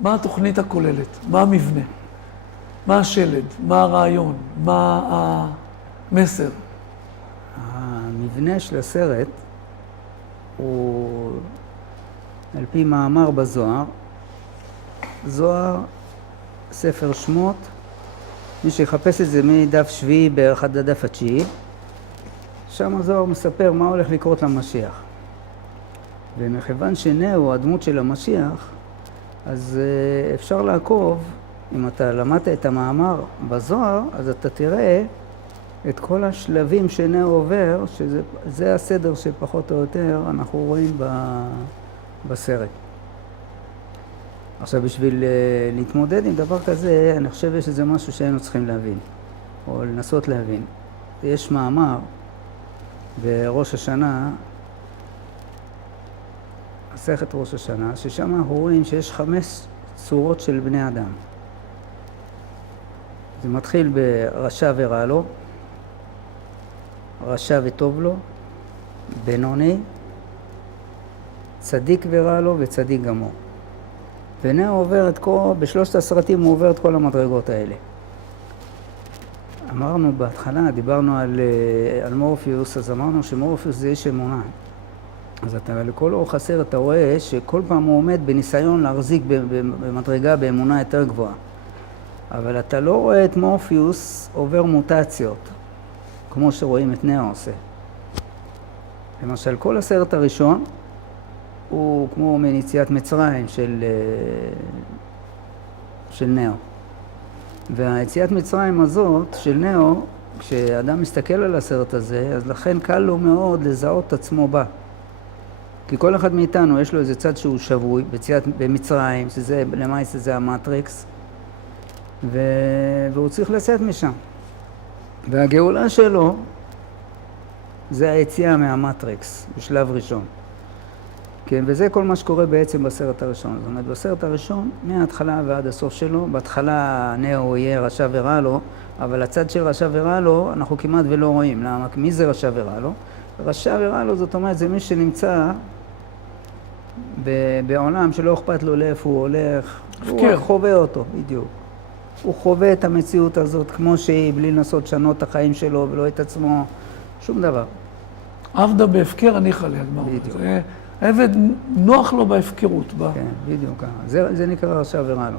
מה התוכנית הכוללת? מה המבנה? מה השלד? מה הרעיון? מה המסר? המבנה של הסרט הוא על פי מאמר בזוהר. זוהר, ספר שמות, מי שיחפש את זה מדף שביעי בערך עד הדף התשיעי, שם הזוהר מספר מה הולך לקרות למשיח. ומכיוון שנאו, הדמות של המשיח, אז אפשר לעקוב, אם אתה למדת את המאמר בזוהר, אז אתה תראה את כל השלבים שנאו עובר, שזה הסדר שפחות או יותר אנחנו רואים בסרט. עכשיו, בשביל להתמודד עם דבר כזה, אני חושב שזה משהו שהיינו צריכים להבין, או לנסות להבין. יש מאמר בראש השנה, מסכת ראש השנה, ששם אנחנו רואים שיש 5 צורות של בני אדם. זה מתחיל ברשע ורע לו, רשע וטוב לו, בינוני, צדיק ורע לו וצדיק גמור. ונאו עובר את כל, בשלושת הסרטים הוא עובר את כל המדרגות האלה. אמרנו בהתחלה, דיברנו על מורפיוס, אז אמרנו שמורפיוס זה איש אמונה. אז אתה לכל אורך הסרט אתה רואה שכל פעם הוא עומד בניסיון להחזיק במדרגה באמונה יותר גבוהה. אבל אתה לא רואה את מורפיוס עובר מוטציות, כמו שרואים את נאו עושה. למשל, כל הסרט הראשון הוא כמו מן יציאת מצרים של נאו. והיציאת מצרים הזאת של נאו, כשאדם מסתכל על הסרט הזה, אז לכן קל לו מאוד לזהות את עצמו בה. כי כל אחד מאיתנו יש לו איזה צד שהוא שבוי, במצרים, שזה למעשה זה המטריקס, והוא צריך לצאת משם. והגאולה שלו זה היציאה מהמטריקס, בשלב ראשון. כן, וזה כל מה שקורה בעצם בסרט הראשון. זאת אומרת, בסרט הראשון, מההתחלה ועד הסוף שלו, בהתחלה נאו יהיה רשע ורע לו, אבל הצד של רשע ורע לו, אנחנו כמעט ולא רואים. למה? מי זה רשע ורע לו? רשע ורע לו, זאת אומרת, זה מי שנמצא בעולם שלא אכפת לו לאיפה הוא הולך. הוא חווה אותו, בדיוק. הוא חווה את המציאות הזאת כמו שהיא, בלי לנסות לשנות את החיים שלו ולא את עצמו, שום דבר. עבדה בהפקר אני חלק. בדיוק. העבד נוח לו בהפקרות. כן, בדיוק. זה נקרא רשע ורע לו.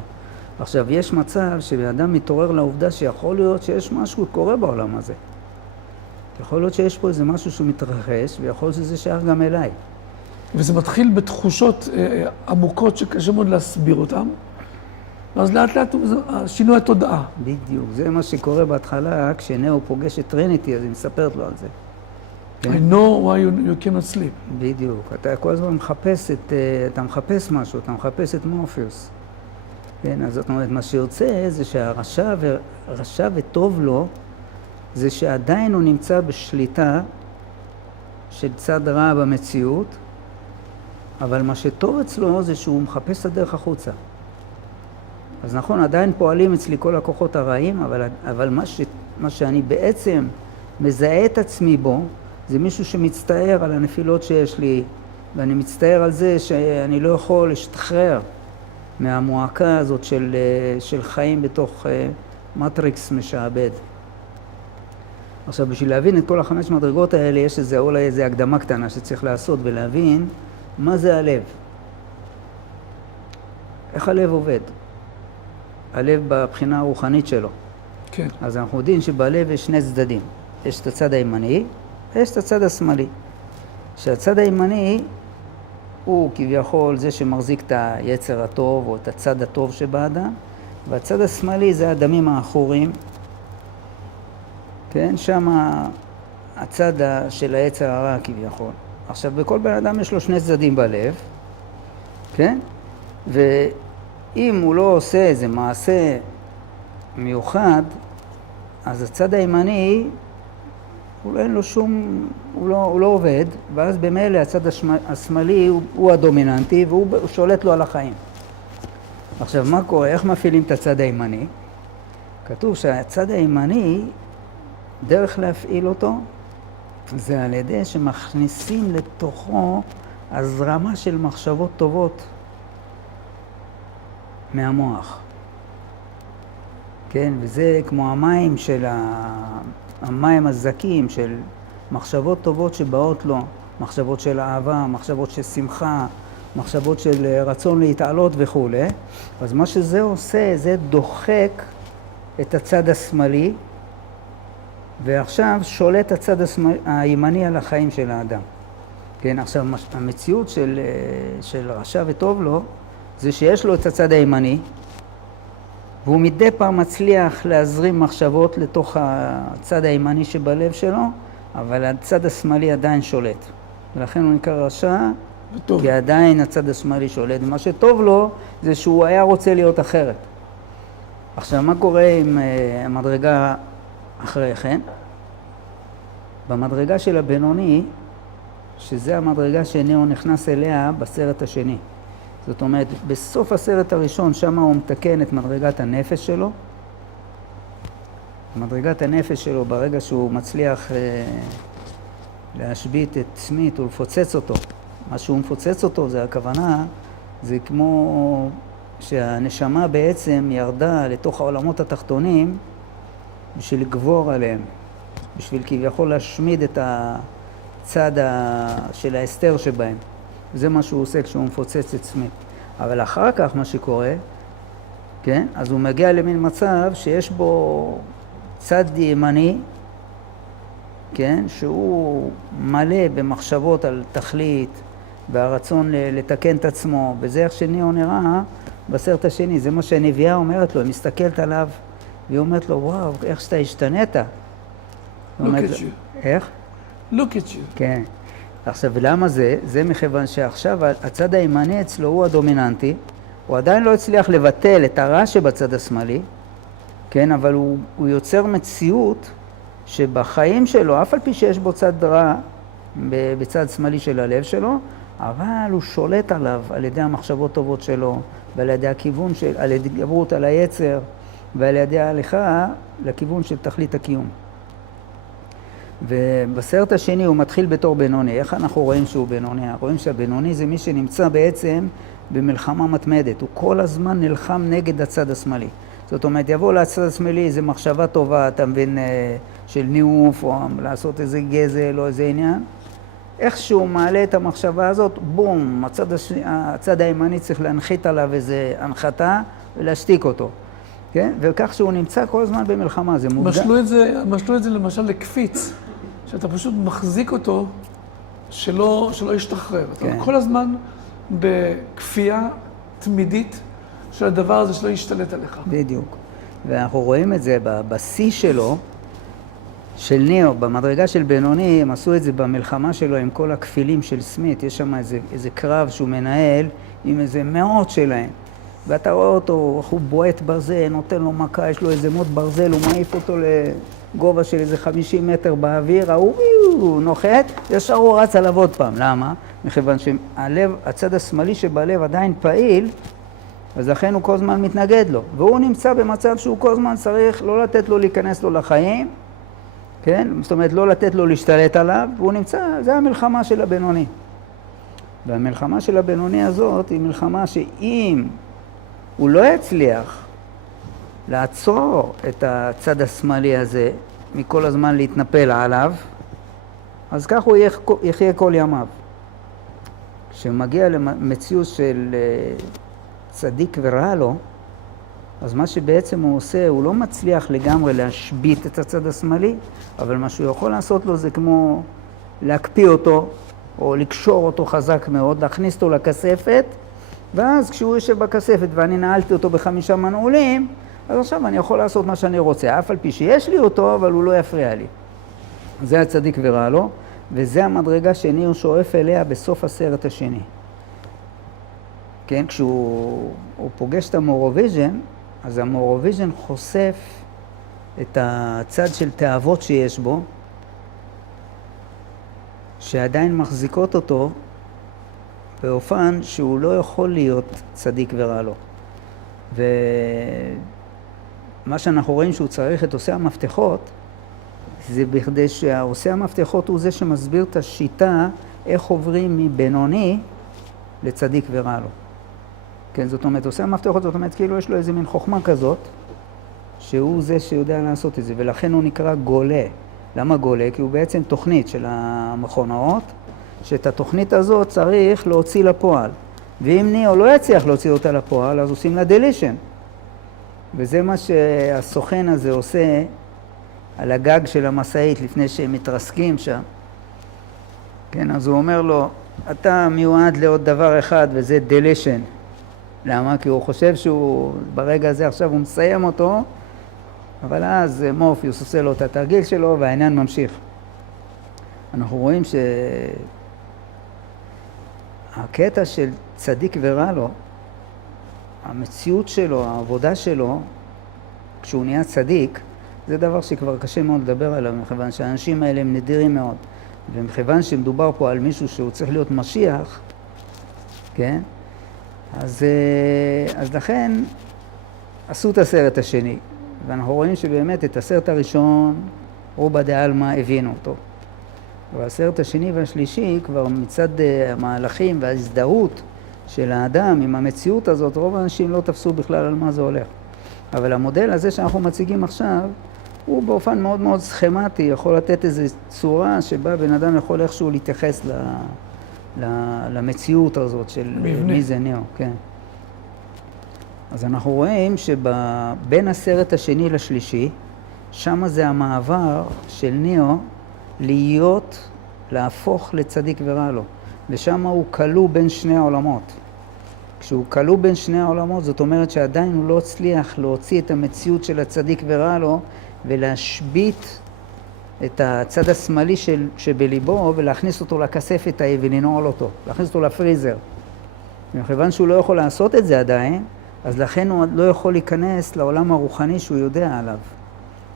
עכשיו, יש מצב שבאדם מתעורר לעובדה שיכול להיות שיש משהו קורה בעולם הזה. יכול להיות שיש פה איזה משהו שהוא מתרחש, ויכול להיות שזה שייך גם אליי. וזה מתחיל בתחושות עמוקות שקשה מאוד להסביר אותן, ואז לאט לאט שינוי התודעה. בדיוק, זה מה שקורה בהתחלה, כשנאו פוגש את טריניטי, אז היא מספרת לו על זה. I know why you cannot sleep. בדיוק, אתה כל הזמן מחפש אתה מחפש משהו, אתה מחפש את מורפיוס. כן, אז זאת אומרת, מה שיוצא זה שהרשע וטוב לו, זה שעדיין הוא נמצא בשליטה של צד רע במציאות, אבל מה שטוב אצלו זה שהוא מחפש את הדרך החוצה. אז נכון, עדיין פועלים אצלי כל הכוחות הרעים, אבל מה שאני בעצם מזהה את עצמי בו, זה מישהו שמצטער על הנפילות שיש לי, ואני מצטער על זה שאני לא יכול להשתחרר מהמועקה הזאת של חיים בתוך מטריקס משעבד. עכשיו, בשביל להבין את כל 5 מדרגות האלה, יש אולי איזו הקדמה קטנה שצריך לעשות ולהבין מה זה הלב. איך הלב עובד? הלב בבחינה הרוחנית שלו. כן. אז אנחנו יודעים שבלב יש 2 צדדים. יש את הצד הימני, ויש את הצד השמאלי. שהצד הימני הוא כביכול זה שמחזיק את היצר הטוב או את הצד הטוב שבאדם, והצד השמאלי זה הדמים האחוריים. כן, שם הצד של היצר הרע כביכול. עכשיו, בכל בן אדם יש לו 2 צדדים בלב, כן? ואם הוא לא עושה איזה מעשה מיוחד, אז הצד הימני, אין לו שום, הוא לא עובד, ואז במילא הצד השמאלי הוא הדומיננטי, והוא שולט לו על החיים. עכשיו, מה קורה? איך מפעילים את הצד הימני? כתוב שהצד הימני, דרך להפעיל אותו, זה על ידי שמכניסים לתוכו הזרמה של מחשבות טובות. מהמוח. כן, וזה כמו המים של המים הזכים של מחשבות טובות שבאות לו, מחשבות של אהבה, מחשבות של שמחה, מחשבות של רצון להתעלות וכו'. אז מה שזה עושה, זה דוחק את הצד השמאלי, ועכשיו שולט הצד הימני על החיים של האדם. כן, עכשיו המציאות של רשע וטוב לו, זה שיש לו את הצד הימני, והוא מדי פעם מצליח להזרים מחשבות לתוך הצד הימני שבלב שלו, אבל הצד השמאלי עדיין שולט. ולכן הוא נקרא רשע, וטוב. כי עדיין הצד השמאלי שולט. ומה שטוב לו זה שהוא היה רוצה להיות אחרת. עכשיו, מה קורה עם המדרגה אחרי כן? במדרגה של הבינוני, שזה המדרגה שניאו נכנס אליה בסרט השני. זאת אומרת, בסוף הסרט הראשון, שם הוא מתקן את מדרגת הנפש שלו. מדרגת הנפש שלו, ברגע שהוא מצליח להשבית את סמית ולפוצץ אותו, מה שהוא מפוצץ אותו, זה הכוונה, זה כמו שהנשמה בעצם ירדה לתוך העולמות התחתונים בשביל לגבור עליהם, בשביל כביכול להשמיד את הצד של ההסתר שבהם. זה מה שהוא עושה כשהוא מפוצץ את סמית. אבל אחר כך מה שקורה, כן? אז הוא מגיע למין מצב שיש בו צד ימני, כן? שהוא מלא במחשבות על תכלית והרצון לתקן את עצמו, וזה איך שניאו נראה בסרט השני. זה מה שהנביאה אומרת לו, היא מסתכלת עליו, והיא אומרת לו, וואו, איך שאתה השתנית. Look at you. איך? Look at you. כן. עכשיו, ולמה זה? זה מכיוון שעכשיו הצד הימני אצלו הוא הדומיננטי, הוא עדיין לא הצליח לבטל את הרע שבצד השמאלי, כן, אבל הוא יוצר מציאות שבחיים שלו, אף על פי שיש בו צד רע בצד שמאלי של הלב שלו, אבל הוא שולט עליו על ידי המחשבות טובות שלו, ועל ידי הכיוון על ידי גברות על היצר, ועל ידי ההליכה לכיוון של תכלית הקיום. ובסרט השני הוא מתחיל בתור בינוני. איך אנחנו רואים שהוא בינוני? אנחנו רואים שהבינוני זה מי שנמצא בעצם במלחמה מתמדת. הוא כל הזמן נלחם נגד הצד השמאלי. זאת אומרת, יבוא לצד השמאלי איזו מחשבה טובה, אתה מבין, של ניאוף, או לעשות איזה גזל או איזה עניין. איך שהוא מעלה את המחשבה הזאת, בום, הצד הימני צריך להנחית עליו איזו הנחתה ולהשתיק אותו. כן? וכך שהוא נמצא כל הזמן במלחמה, זה מודע. משלו את זה למשל לקפיץ, שאתה פשוט מחזיק אותו שלא ישתחרר. כן. אתה כל הזמן בכפייה תמידית של הדבר הזה שלא ישתלט עליך. בדיוק. ואנחנו רואים את זה בשיא שלו, של ניאו, במדרגה של בינוני, הם עשו את זה במלחמה שלו עם כל הכפילים של סמית. יש שם איזה קרב שהוא מנהל עם איזה מאות שלהם. ואתה רואה אותו, איך הוא בועט בזה, נותן לו מכה, יש לו איזה מוט ברזל, הוא מעיף אותו לגובה של איזה 50 מטר באוויר, הוא נוחת, ישר הוא רץ עליו עוד פעם. למה? מכיוון שהלב, הצד השמאלי שבלב עדיין פעיל, אז לכן הוא כל הזמן מתנגד לו. והוא נמצא במצב שהוא כל הזמן צריך לא לתת לו להיכנס לו לחיים, כן? זאת אומרת, לא לתת לו להשתלט עליו, והוא נמצא, זה המלחמה של הבינוני. והמלחמה של הבינוני הזאת היא מלחמה שאם הוא לא יצליח לעצור את הצד השמאלי הזה מכל הזמן להתנפל עליו, אז כך הוא יחיה כל ימיו. כשמגיע למציאות של צדיק ורע לו, אז מה שבעצם הוא עושה, הוא לא מצליח לגמרי להשבית את הצד השמאלי, אבל מה שהוא יכול לעשות לו זה כמו להקפיא אותו, או לקשור אותו חזק מאוד, להכניס אותו לכספת, ואז כשהוא יושב בכספת ואני נעלתי אותו ב5 מנעולים, אז עכשיו אני יכול לעשות מה שאני רוצה. אף על פי שיש לי אותו, אבל הוא לא יפריע לי. זה הצדיק ורע לו, וזה המדרגה שניאו שואף אליה בסוף הסרט השני. כן, כשהוא פוגש את המורוויז'ן, אז המורוויז'ן חושף את הצד של תאוות שיש בו, שעדיין מחזיקות אותו באופן שהוא לא יכול להיות צדיק ורע לו. ומה שאנחנו רואים שהוא צריך את עושה המפתחות, זה בכדי שהעושה המפתחות הוא זה שמסביר את השיטה איך עוברים מבינוני לצדיק ורע לו. כן, זאת אומרת, עושה המפתחות, זאת אומרת, כאילו יש לו איזה מין חוכמה כזאת, שהוא זה שיודע לעשות את זה, ולכן הוא נקרא גולה. למה גולה? כי הוא בעצם תוכנית של המכונאות, שאת התוכנית הזאת צריך להוציא לפועל. ואם ניאו לא יצליח להוציא אותה לפועל, אז עושים לה דלישן. וזה מה שהסוכן הזה עושה על הגג של המשאית לפני שהם מתרסקים שם. כן, אז הוא אומר לו, אתה מיועד לעוד דבר אחד, וזה דלישן. למה? כי הוא חושב שהוא ברגע הזה עכשיו הוא מסיים אותו, אבל אז מורפיוס עושה לו את התרגיל שלו והעניין ממשיך. אנחנו רואים שהקטע של צדיק ורע לו, המציאות שלו, העבודה שלו, כשהוא נהיה צדיק, זה דבר שכבר קשה מאוד לדבר עליו, מכיוון שהאנשים האלה הם נדירים מאוד. ומכיוון שמדובר פה על מישהו שהוא צריך להיות משיח, כן? אז לכן עשו את הסרט השני. ואנחנו רואים שבאמת את הסרט הראשון, רובה דעלמא הבינו אותו. והסרט השני והשלישי, כבר מצד המהלכים וההזדהות של האדם עם המציאות הזאת, רוב האנשים לא תפסו בכלל על מה זה הולך. אבל המודל הזה שאנחנו מציגים עכשיו, הוא באופן מאוד מאוד סכמטי, יכול לתת איזו צורה שבה בן אדם יכול איכשהו להתייחס למציאות הזאת של מי זה ניאו, כן. אז אנחנו רואים שבין הסרט השני לשלישי, שם זה המעבר של ניאו להפוך לצדיק ורע לו. ושם הוא כלוא בין שני העולמות. כשהוא כלוא בין שני העולמות, זאת אומרת שעדיין הוא לא הצליח להוציא את המציאות של הצדיק ורע לו, ולהשבית את הצד השמאלי שבליבו, ולהכניס אותו לכספת ההיא ולנעול אותו, להכניס אותו לפריזר. ומכיוון שהוא לא יכול לעשות את זה עדיין, אז לכן הוא לא יכול להיכנס לעולם הרוחני שהוא יודע עליו.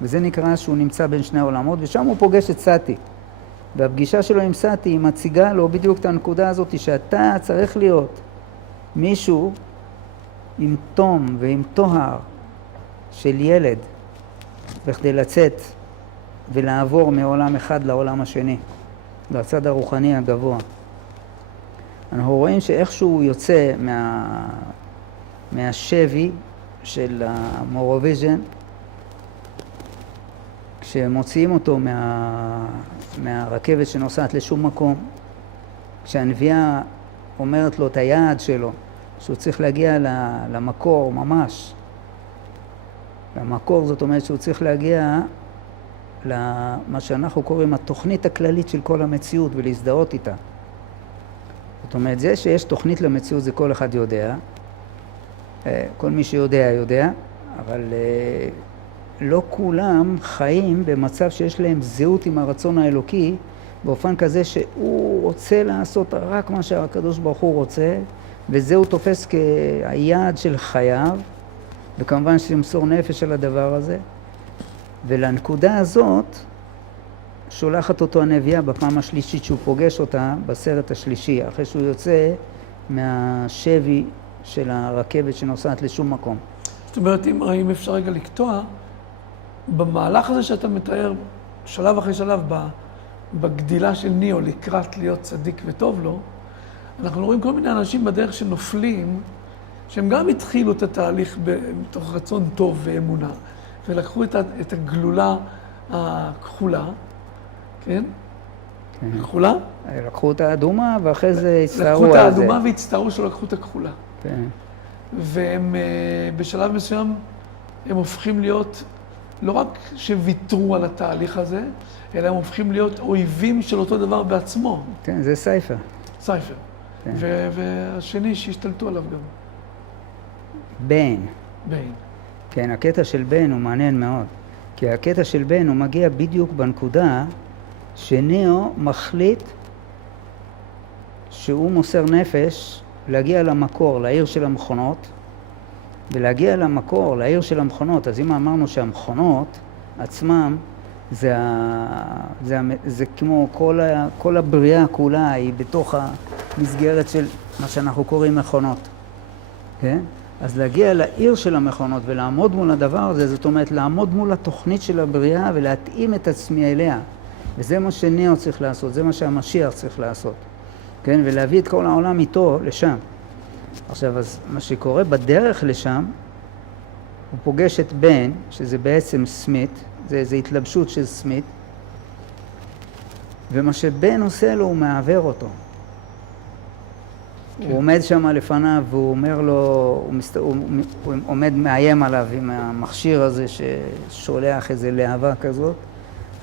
וזה נקרא שהוא נמצא בין שני העולמות, ושם הוא פוגש את סאטי. והפגישה שלו עם סאטי היא מציגה לו בדיוק את הנקודה הזאת, שאתה צריך להיות מישהו עם תום ועם טוהר של ילד, בכדי לצאת ולעבור מעולם אחד לעולם השני, לצד הרוחני הגבוה. אנחנו רואים שאיכשהו יוצא מהשבי של המורוויז'ן, כשמוציאים אותו מהרכבת שנוסעת לשום מקום, כשהנביאה אומרת לו את היעד שלו, שהוא צריך להגיע למקור ממש. למקור זאת אומרת שהוא צריך להגיע למה שאנחנו קוראים התוכנית הכללית של כל המציאות ולהזדהות איתה. זאת אומרת, זה שיש תוכנית למציאות זה כל אחד יודע, כל מי שיודע יודע, אבל לא כולם חיים במצב שיש להם זהות עם הרצון האלוקי, באופן כזה שהוא רוצה לעשות רק מה שהקדוש ברוך הוא רוצה, וזה הוא תופס כהיעד של חייו, וכמובן שימסור נפש על הדבר הזה. ולנקודה הזאת שולחת אותו הנביאה בפעם השלישית שהוא פוגש אותה בסרט השלישי, אחרי שהוא יוצא מהשבי של הרכבת שנוסעת לשום מקום. זאת אומרת, אם אפשר רגע לקטוע, במהלך הזה שאתה מתאר שלב אחרי שלב בגדילה של ניאו לקראת להיות צדיק וטוב לו, אנחנו רואים כל מיני אנשים בדרך שנופלים, שהם גם התחילו את התהליך מתוך רצון טוב ואמונה, ולקחו את הגלולה הכחולה, כן? כחולה? לקחו את האדומה ואחרי זה הצטערו על זה. לקחו את האדומה והצטערו שלא לקחו את הכחולה. כן. והם בשלב מסוים הם הופכים להיות, לא רק שוויתרו על התהליך הזה, אלא הם הופכים להיות אויבים של אותו דבר בעצמו. כן, זה סייפר. סייפר. כן. והשני שהשתלטו עליו גם. בן. בן. כן, הקטע של בן הוא מעניין מאוד. כי הקטע של בן הוא מגיע בדיוק בנקודה שניאו מחליט שהוא מוסר נפש להגיע למקור, לעיר של המכונות, ולהגיע למקור, לעיר של המכונות. אז אם אמרנו שהמכונות עצמם זה כמו כל הבריאה כולה היא בתוך המסגרת של מה שאנחנו קוראים מכונות. כן? אז להגיע לעיר של המכונות ולעמוד מול הדבר הזה, זאת אומרת לעמוד מול התוכנית של הבריאה ולהתאים את עצמי אליה. וזה מה שניאו צריך לעשות, זה מה שהמשיח צריך לעשות. כן? ולהביא את כל העולם איתו לשם. עכשיו, אז מה שקורה בדרך לשם, הוא פוגש את בן, שזה בעצם סמית, זה התלבשות של סמית, ומה שבן עושה לו, הוא מעבר אותו. כן. הוא עומד שם לפניו, והוא אומר לו, הוא עומד מאיים עליו עם המכשיר הזה ששולח איזה להבה כזאת,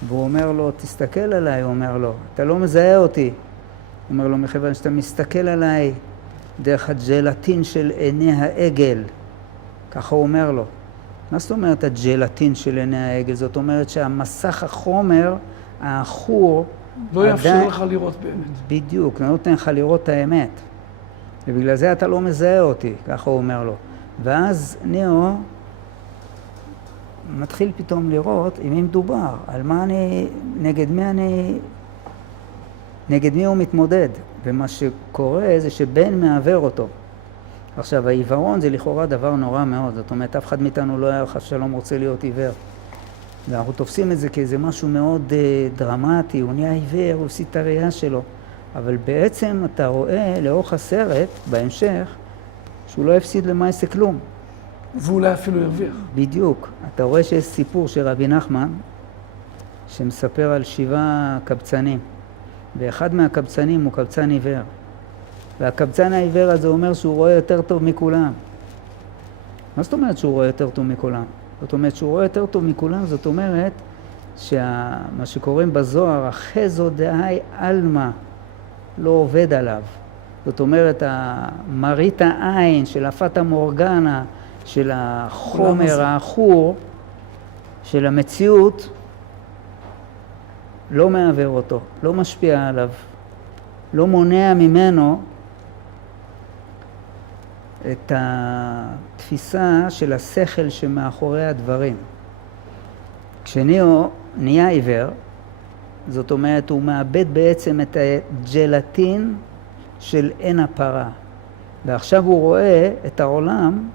והוא אומר לו, תסתכל עליי, הוא אומר לו, אתה לא מזהה אותי. הוא אומר לו, מכיוון שאתה מסתכל עליי דרך הג'לטין של עיני העגל, ככה הוא אומר לו. מה זאת אומרת הג'לטין של עיני העגל? זאת אומרת שהמסך החומר, העכור, לא יאפשר לך לראות באמת. בדיוק, לא נותן לך לראות את האמת. ובגלל זה אתה לא מזהה אותי, ככה הוא אומר לו. ואז ניאו מתחיל פתאום לראות עם מי מדובר, על מה נגד מי הוא מתמודד. ומה שקורה זה שבן מעבר אותו. עכשיו, העיוורון זה לכאורה דבר נורא מאוד. זאת אומרת, אף אחד מאיתנו לא היה חס שלום רוצה להיות עיוור. ואנחנו תופסים את זה כאיזה משהו מאוד דרמטי, הוא נהיה עיוור, הוא עושה את הראייה שלו. אבל בעצם אתה רואה לאורך הסרט, בהמשך, שהוא לא הפסיד למעשה כלום. ואולי אפילו ירוויח. בדיוק. אתה רואה שיש סיפור של רבי נחמן, שמספר על 7 קבצנים. ואחד מהקבצנים הוא קבצן עיוור. והקבצן העיוור הזה אומר שהוא רואה יותר טוב מכולם. מה זאת אומרת שהוא רואה יותר טוב מכולם? זאת אומרת שהוא רואה יותר טוב מכולם, זאת אומרת שמה שקוראים בזוהר, החזו דהי אלמה, לא עובד עליו. זאת אומרת, מראית העין של הפטה מורגנה, של החומר העכור, של המציאות, לא מעבר אותו, לא משפיע עליו, לא מונע ממנו את התפיסה של השכל שמאחורי הדברים. כשניאו נהיה עיוור, זאת אומרת, הוא מאבד בעצם את הג'לטין של עין הפרה. ועכשיו הוא רואה את העולם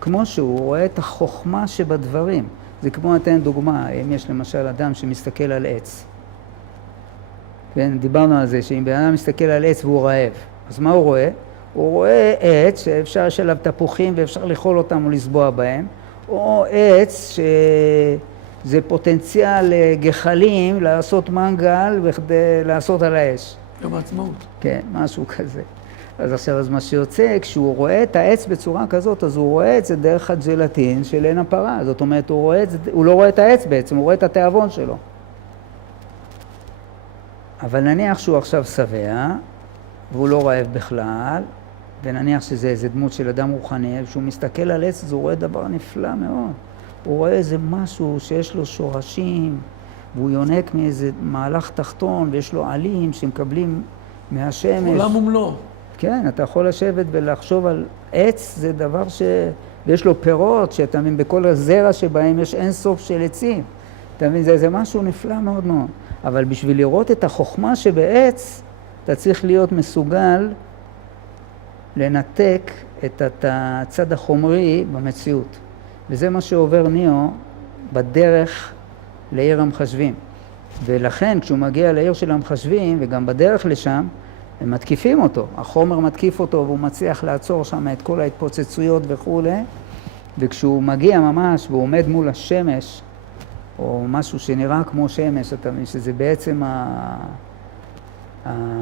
כמו שהוא רואה את החוכמה שבדברים. זה כמו, אתן דוגמה, אם יש למשל אדם שמסתכל על עץ. כן, דיברנו על זה, שאם בן אדם מסתכל על עץ והוא רעב, אז מה הוא רואה? הוא רואה עץ שאפשר יש עליו תפוחים ואפשר לאכול אותם או לסבוע בהם, או עץ שזה פוטנציאל גחלים לעשות מנגל וכדי לעשות על האש. יום העצמאות. כן, משהו כזה. אז עכשיו, אז מה שיוצא, כשהוא רואה את העץ בצורה כזאת, אז הוא רואה את זה דרך הג'לטין של עין הפרה. זאת אומרת, הוא לא רואה את העץ בעצם, הוא רואה את התיאבון שלו. אבל נניח שהוא עכשיו שבע, והוא לא רעב בכלל, ונניח שזה איזה דמות של אדם רוחני, כשהוא מסתכל על עץ, אז הוא רואה דבר נפלא מאוד. הוא רואה איזה משהו שיש לו שורשים, והוא יונק מאיזה מהלך תחתון, ויש לו עלים שמקבלים מהשמש. עולם ומלואו. כן, אתה יכול לשבת ולחשוב על עץ, זה דבר ויש לו פירות, שאתה מבין, בכל הזרע שבהם יש אין סוף של עצים. אתה מבין, זה משהו נפלא מאוד מאוד. אבל בשביל לראות את החוכמה שבעץ, אתה צריך להיות מסוגל לנתק את הצד החומרי במציאות. וזה מה שעובר ניאו בדרך לעיר המחשבים. ולכן כשהוא מגיע לעיר של המחשבים, וגם בדרך לשם, הם מתקיפים אותו. החומר מתקיף אותו והוא מצליח לעצור שם את כל ההתפוצצויות וכו'. וכשהוא מגיע ממש והוא עומד מול השמש, או משהו שנראה כמו שמש, אתה מבין שזה בעצם המרכז.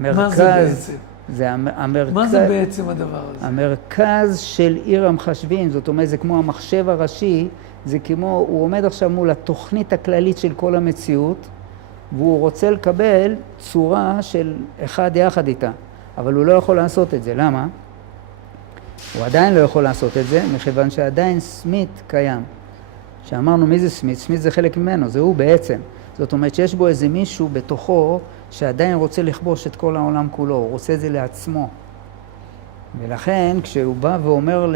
מה זה בעצם? זה המרכז. מה זה בעצם הדבר הזה? המרכז של עיר המחשבים, זאת אומרת, זה כמו המחשב הראשי, זה כמו, הוא עומד עכשיו מול התוכנית הכללית של כל המציאות, והוא רוצה לקבל צורה של אחד יחד איתה, אבל הוא לא יכול לעשות את זה. למה? הוא עדיין לא יכול לעשות את זה, מכיוון שעדיין סמית קיים. שאמרנו מי זה סמית? סמית זה חלק ממנו, זה הוא בעצם. זאת אומרת שיש בו איזה מישהו בתוכו שעדיין רוצה לכבוש את כל העולם כולו, הוא רוצה את זה לעצמו. ולכן כשהוא בא ואומר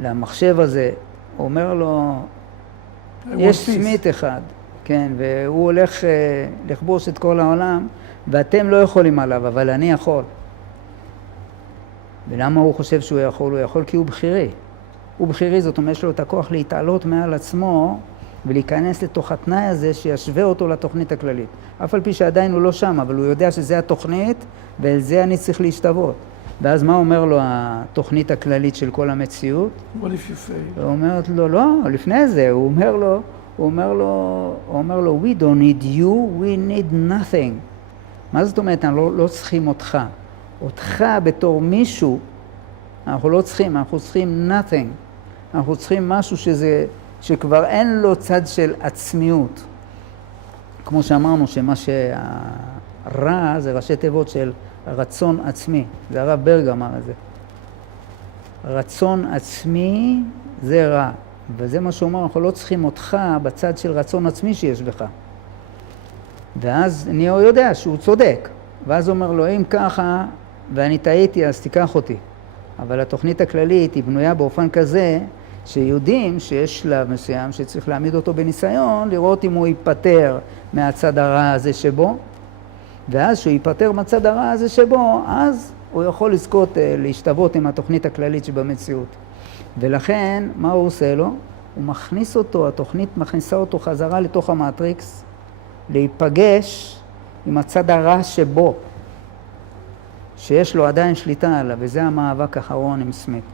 למחשב הזה, הוא אומר לו, יש סמית אחד, כן, והוא הולך לכבוש את כל העולם, ואתם לא יכולים עליו, אבל אני יכול. ולמה הוא חושב שהוא יכול? הוא יכול כי הוא בחירי. הוא בחירי, זאת אומרת, יש לו את הכוח להתעלות מעל עצמו ולהיכנס לתוך התנאי הזה שישווה אותו לתוכנית הכללית. אף על פי שעדיין הוא לא שם, אבל הוא יודע שזה התוכנית, ואל זה אני צריך להשתוות. ואז מה אומר לו התוכנית הכללית של כל המציאות? What if you fail? הוא אומר לו, לא, לפני זה, הוא אומר לו, we don't need you, we need nothing. מה זאת אומרת? אנחנו לא צריכים אותך. אותך בתור מישהו, אנחנו לא צריכים, אנחנו צריכים nothing. אנחנו צריכים משהו שכבר אין לו צד של עצמיות. כמו שאמרנו, שמה שהרע זה ראשי תיבות של רצון עצמי. זה הרב ברג אמר את זה. רצון עצמי זה רע. וזה מה שאומר, אנחנו לא צריכים אותך בצד של רצון עצמי שיש בך. ואז ניאו יודע שהוא צודק. ואז אומר לו, אם ככה, ואני טעיתי, אז תיקח אותי. אבל התוכנית הכללית היא בנויה באופן כזה, שיודעים שיש שלב מסוים שצריך להעמיד אותו בניסיון, לראות אם הוא ייפטר מהצד הרע הזה שבו, ואז שהוא ייפטר מהצד הרע הזה שבו, אז הוא יכול לזכות להשתוות עם התוכנית הכללית שבמציאות. ולכן, מה הוא עושה לו? הוא מכניס אותו, התוכנית מכניסה אותו חזרה לתוך המטריקס, להיפגש עם הצד הרע שבו, שיש לו עדיין שליטה עליו, וזה המאבק האחרון עם סמית.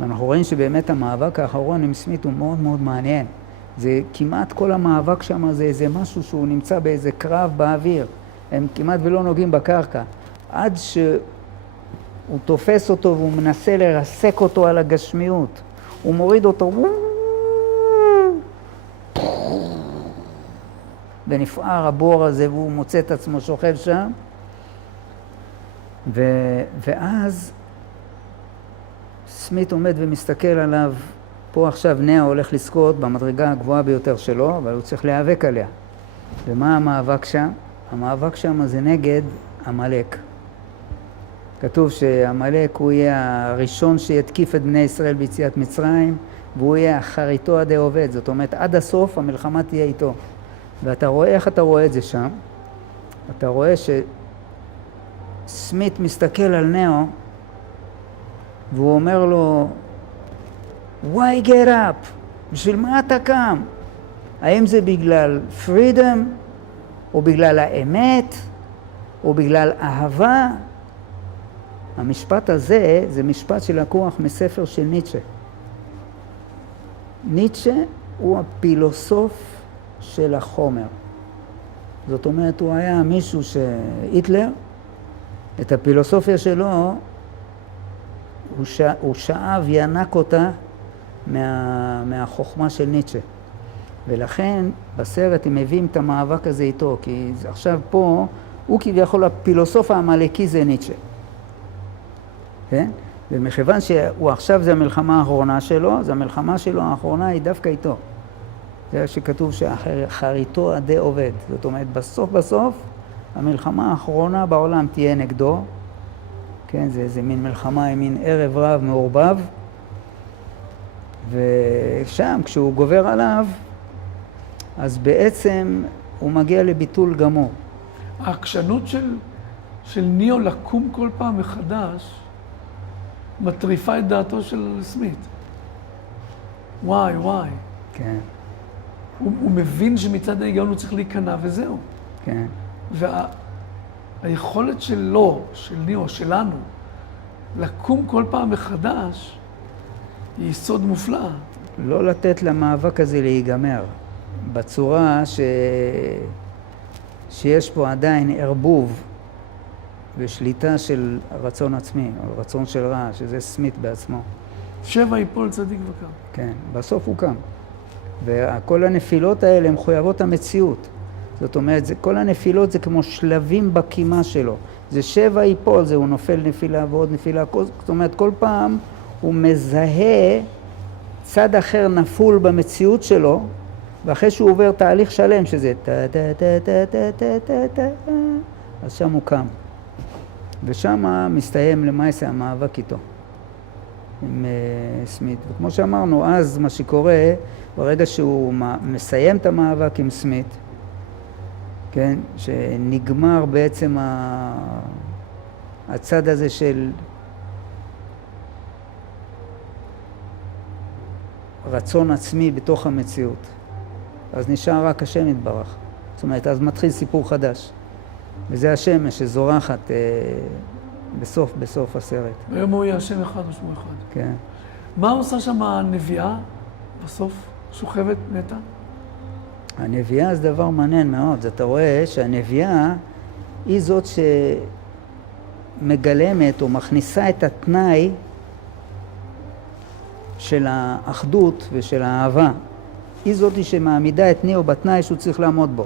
ואנחנו רואים שבאמת המאבק האחרון עם סמית הוא מאוד מאוד מעניין. זה כמעט כל המאבק שם זה איזה משהו שהוא נמצא באיזה קרב באוויר. הם כמעט ולא נוגעים בקרקע. עד שהוא תופס אותו והוא מנסה לרסק אותו על הגשמיות. הוא מוריד אותו. ונפער הבור הזה והוא מוצא את עצמו שוכב שם. ואז סמית עומד ומסתכל עליו, פה עכשיו נאו הולך לזכות במדרגה הגבוהה ביותר שלו, אבל הוא צריך להיאבק עליה. ומה המאבק שם? המאבק שם זה נגד עמלק. כתוב שעמלק הוא יהיה הראשון שיתקיף את בני ישראל ביציאת מצרים, והוא יהיה אחריתו עד העובד. זאת אומרת, עד הסוף המלחמה תהיה איתו. ואתה רואה, איך אתה רואה את זה שם? אתה רואה סמית מסתכל על נאו, והוא אומר לו, why get up? בשביל מה אתה קם? האם זה בגלל freedom, או בגלל האמת, או בגלל אהבה? המשפט הזה זה משפט שלקוח מספר של ניטשה. ניטשה הוא הפילוסוף של החומר. זאת אומרת, הוא היה מישהו שהיטלר, את הפילוסופיה שלו, הוא שאב ינק אותה מהחוכמה של ניטשה. ולכן בסרט הם מביאים את המאבק הזה איתו, כי עכשיו פה הוא כביכול הפילוסוף העמלקי זה ניטשה. כן? ומכיוון שהוא עכשיו זה המלחמה האחרונה שלו, אז המלחמה שלו האחרונה היא דווקא איתו. זה שכתוב שאחריתו עדי עובד. זאת אומרת, בסוף, המלחמה האחרונה בעולם תהיה נגדו. כן, זה מין מלחמה עם מין ערב רב מעורבב. ושם, כשהוא גובר עליו, אז בעצם הוא מגיע לביטול גמור. העקשנות של ניאו לקום כל פעם מחדש, מטריפה את דעתו של סמית. וואי. כן. הוא מבין שמצד ההיגיון הוא צריך להיכנע וזהו. כן. והיכולת שלו, של ניאו, שלנו, לקום כל פעם מחדש, היא יסוד מופלא. לא לתת למאבק הזה להיגמר, בצורה שיש פה עדיין ערבוב ושליטה של רצון עצמי, או רצון של רע, שזה סמית בעצמו. 7 ייפול צדיק וקם. כן, בסוף הוא קם. וכל הנפילות האלה הן מחויבות המציאות. זאת אומרת, כל הנפילות זה כמו שלבים בקימה שלו. זה 7 ייפול, הוא נופל נפילה ועוד נפילה. זאת אומרת, כל פעם הוא מזהה צד אחר נפול במציאות שלו, ואחרי שהוא עובר תהליך שלם, שזה אז שם הוא קם. ושם מסתיים למעשה המאבק איתו, עם סמית. וכמו שאמרנו, אז מה שקורה, ברגע שהוא מסיים את המאבק עם סמית, כן, שנגמר בעצם הצד הזה של רצון עצמי בתוך המציאות. אז נשאר רק השם יתברך. זאת אומרת, אז מתחיל סיפור חדש. וזה השמש שזורחת בסוף הסרט. היום הוא יהיה השם אחד ושמו אחד. כן. מה עושה שם הנביאה בסוף? שוכבת, נטע? הנביאה זה דבר מעניין מאוד. אתה רואה שהנביאה היא זאת שמגלמת או מכניסה את התנאי של האחדות ושל האהבה. היא זאת שמעמידה את ניאו בתנאי שהוא צריך לעמוד בו.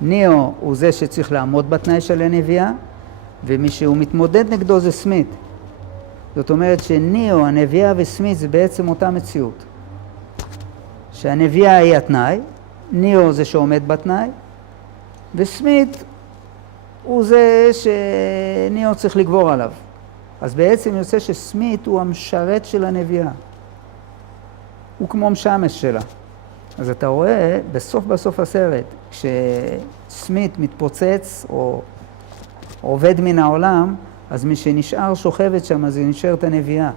ניאו הוא זה שצריך לעמוד בתנאי של הנביאה, ומי שהוא מתמודד נגדו זה סמית. זאת אומרת שניאו, הנביאה וסמית זה בעצם אותה מציאות. שהנביאה היא התנאי, ניאו זה שעומד בתנאי, וסמית הוא זה שניאו צריך לגבור עליו. אז בעצם יוצא שסמית הוא המשרת של הנביאה. הוא כמו משמש שלה. אז אתה רואה בסוף הסרט, כשסמית מתפוצץ או עובד מן העולם, אז מי שנשאר שוכבת שם, אז היא נשארת הנביאה.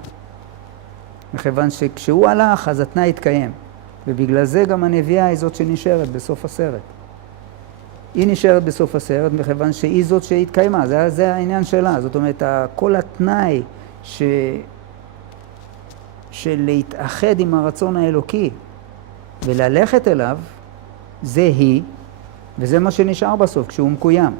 מכיוון שכשהוא הלך, אז התנאי התקיים. ובגלל זה גם הנביאה היא זאת שנשארת בסוף הסרט. היא נשארת בסוף הסרט, מכיוון שהיא זאת שהתקיימה. זה העניין שלה. זאת אומרת, כל התנאי של להתאחד עם הרצון האלוקי וללכת אליו, זה היא, וזה מה שנשאר בסוף, כשהוא מקוים.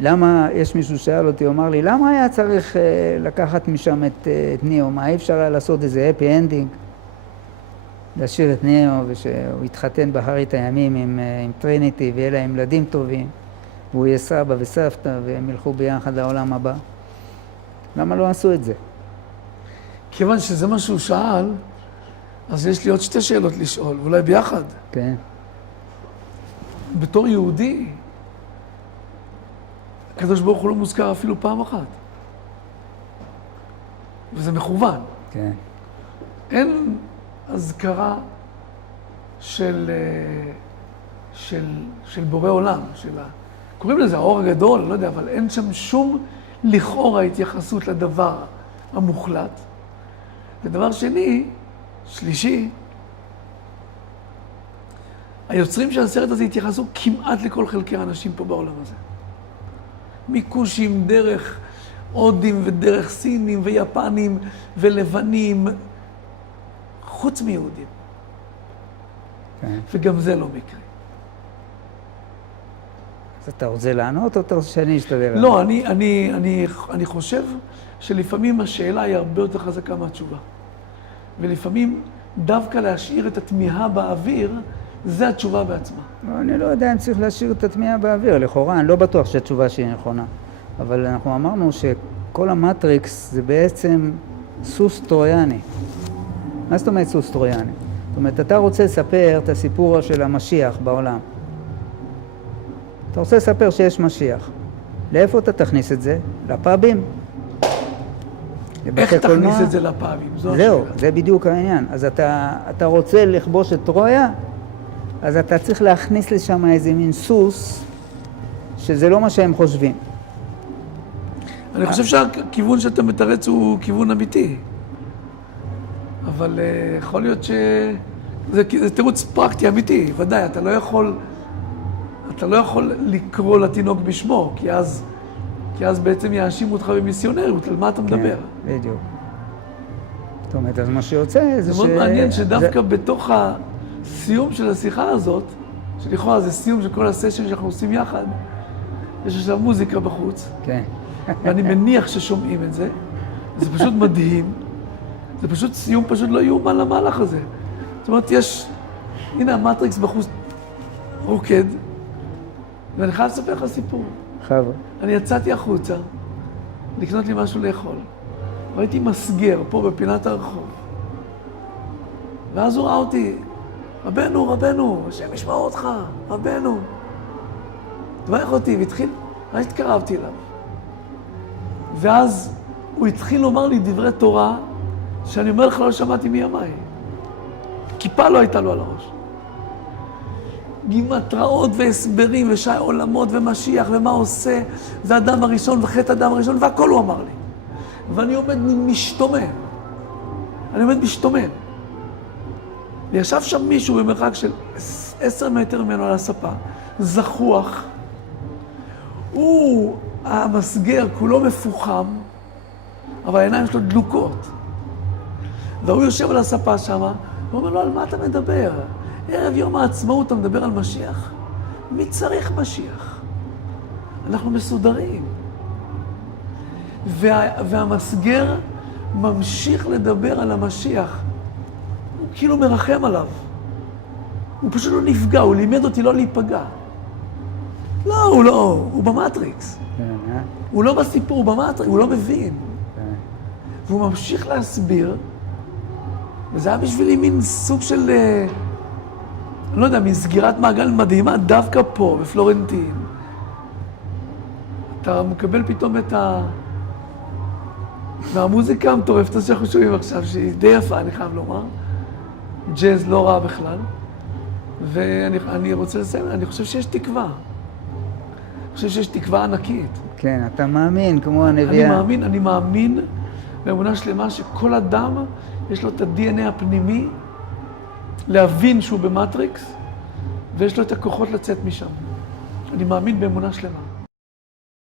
למה, יש מישהו שאל אותי, אמר לי, למה היה צריך לקחת משם את ניאו? מה אי אפשר היה לעשות איזה happy ending? להשאיר את ניאו ושהוא יתחתן באחרית הימים עם טריניטי ויהיה להם ילדים טובים, והוא יהיה סבא וסבתא והם ילכו ביחד לעולם הבא. למה לא עשו את זה? כיוון שזה מה שהוא שאל, אז יש לי עוד שתי שאלות לשאול, אולי ביחד. כן. בתור יהודי, הקדוש ברוך הוא לא מוזכר אפילו פעם אחת. וזה מכוון. כן. אין הזכרה של בורא עולם, קוראים לזה האור הגדול, לא יודע, אבל אין שם שום לכאורה התייחסות לדבר המוחלט. ודבר שלישי, היוצרים של הסרט הזה התייחסו כמעט לכל חלקי האנשים פה בעולם הזה. מכושים, דרך הודים ודרך סינים ויפנים ולבנים, חוץ מיהודים. כן. וגם זה לא מקרה. אז אתה רוצה לענות או אתה רוצה שאני אשתדל? לא, אני חושב שלפעמים השאלה היא הרבה יותר חזקה מהתשובה. ולפעמים דווקא להשאיר את התמיהה באוויר, זה התשובה בעצמה. לא, אני לא יודע אם צריך להשאיר את התמיהה באוויר. לכאורה, אני לא בטוח שהתשובה שהיא נכונה. אבל אנחנו אמרנו שכל המטריקס זה בעצם סוס טרויאני. מה זאת אומרת סוס טרויאני? זאת אומרת, אתה רוצה לספר את הסיפור של המשיח בעולם. אתה רוצה לספר שיש משיח. לאיפה אתה תכניס את זה? לפאבים? איך תכניס את זה לפאבים? זהו, זה בדיוק העניין. אז אתה רוצה לכבוש את טרויה, אז אתה צריך להכניס לשם איזה מין סוס, שזה לא מה שהם חושבים. אני חושב שהכיוון שאתה מתרץ הוא כיוון אמיתי. אבל יכול להיות זה תירוץ פרקטי אמיתי, ודאי, אתה לא יכול לקרוא לתינוק בשמו, כי אז בעצם יאשימו אותך במיסיונריות, על מה אתה מדבר? כן, בדיוק. זאת אומרת, אז מה שיוצא זה מאוד מעניין שדווקא בתוך הסיום של השיחה הזאת, שלכאורה זה סיום של כל הסשן שאנחנו עושים יחד, יש עכשיו מוזיקה בחוץ, כן. ואני מניח ששומעים את זה, זה פשוט מדהים, זה פשוט סיום פשוט לא יאומן למהלך הזה. זאת אומרת, הנה המטריקס בחוץ רוקד, ואני חייב לספר לך סיפור. חבר. אני יצאתי החוצה לקנות לי משהו לאכול. ראיתי מסגר פה בפינת הרחוב. ואז הוא ראה אותי, רבנו, השם ישמע אותך, רבנו. תברך אותי, והתחיל, אז התקרבתי אליו. ואז הוא התחיל לומר לי דברי תורה, שאני אומר לך לא שמעתי מימיי. כיפה לא הייתה לו על הראש. גימטראות והסברים ושי עולמות ומשיח ומה עושה, זה אדם הראשון וחטא אדם הראשון, והכל הוא אמר לי. ואני עומד משתומם. וישב שם מישהו במרחק של 10 מטר ממנו על הספה, זחוח. הוא, המסגר, כולו מפוחם, אבל העיניים שלו דלוקות. והוא יושב על הספה שם, ואומר לו, על מה אתה מדבר? ערב יום העצמאות אתה מדבר על משיח? מי צריך משיח? אנחנו מסודרים. והמסגר ממשיך לדבר על המשיח. הוא כאילו מרחם עליו. הוא פשוט לא נפגע, הוא לימד אותי לא להיפגע. לא, הוא במטריקס. הוא לא בסיפור, הוא במטריקס, הוא לא מבין. והוא ממשיך להסביר, וזה היה בשבילי מין סוג של, אני לא יודע, מין סגירת מעגל מדהימה דווקא פה, בפלורנטין. אתה מקבל פתאום את מהמוזיקה המטורפת שאנחנו שומעים עכשיו, שהיא די יפה, אני חייב לומר. ג'אז לא רע בכלל. ואני רוצה לסיים, אני חושב שיש תקווה. אני חושב שיש תקווה ענקית. כן, אתה מאמין, כמו הנביאה. אני מאמין באמונה שלמה שכל אדם יש לו את ה-DNA הפנימי להבין שהוא במטריקס, ויש לו את הכוחות לצאת משם. אני מאמין באמונה שלמה.